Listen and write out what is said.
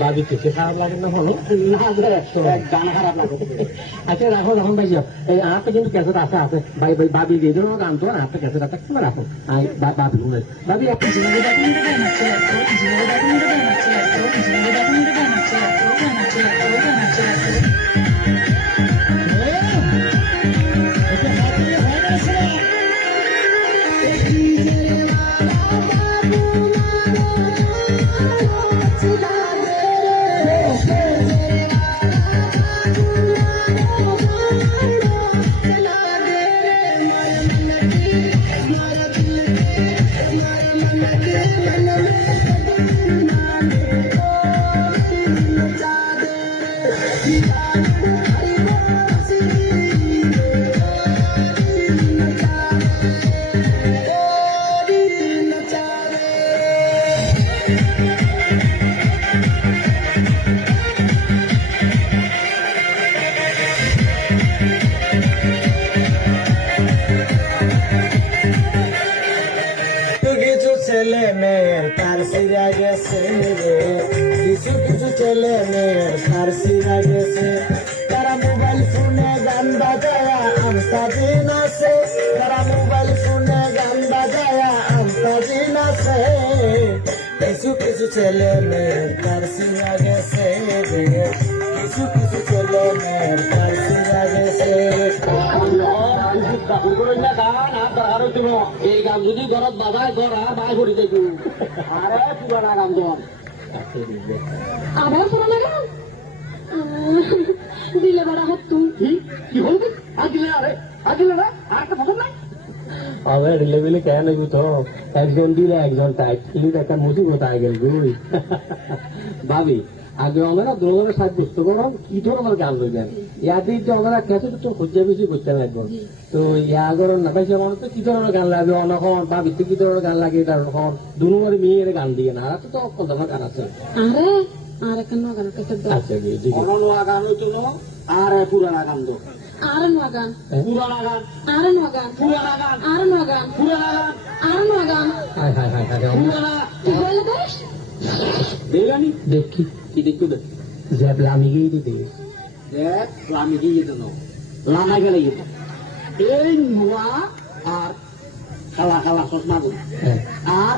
বাবি কিছু খারাপ লাগে না, হলো? না আচ্ছা রাখো এই আপনি কিন্তু ক্যাসেট আছে আছে। ভাই ভাই, বাবি দিয়ে দিল গান তো আপনি ক্যাসেট আছে বাবি একটা কিছু মেয়ের তার সিরা গেছে রে? কিছু কিছু ছেলে মেয়ের তার সিরা গেছে? তারা মোবাইল ফোনে গান বাজায়া আমতা দিন আছে। তারা মোবাইল ফোনে গান বাজায়া আমতা দিন আছে। কিছু কিছু ছেলে মেয়ের তার সিরা এই গান যদি ঘরত বাজায় ঘর বাই করি দেখু আরে পুরানা গান ধর আবার পুরো লাগে দিলে বড় হাত তুই। কি আরে না আর একটা নাই? আবে লেভেলে কেন নেব তো? একজন দিলে একজন তাই। কিন্তু একটা মুসিবত আগে গেল গুই ভাবি আগে আমরা দ্রোগের সাথে বুঝতে পারো কি ধরনের গান লইবেন ইয়াদি যে আমরা কাছে তো খুঁজে বেশি বুঝতে পারব তো ইয়া আগর না পাইছে আমার তো কি ধরনের গান লাগবে অনখন ভাবি তো কি ধরনের গান লাগে তার রকম দুনুমার মেয়ের গান দিয়ে না আর তো তো অকল তোমার গান আছে। আরে আর কেন গান দাও আচ্ছা ঠিক আছে অননোয়া গান হইতো না আর পুরানা গান ধর আর নোয়া গান পুরানা গান আর নোয়া গান পুরানা গান আর নোয়া গান পুরানা গান আর নোয়া গান হাই হাই হাই হাই পুরানা তুই বলে দেগানি দেখি। কি দেখতো দেখ জেবলা আমি গিয়ে দিতে দেখ লামি গিয়ে যেত না লামা গেলে যেত। এই মুয়া আর কালা কালা চশমা হ্যাঁ। আর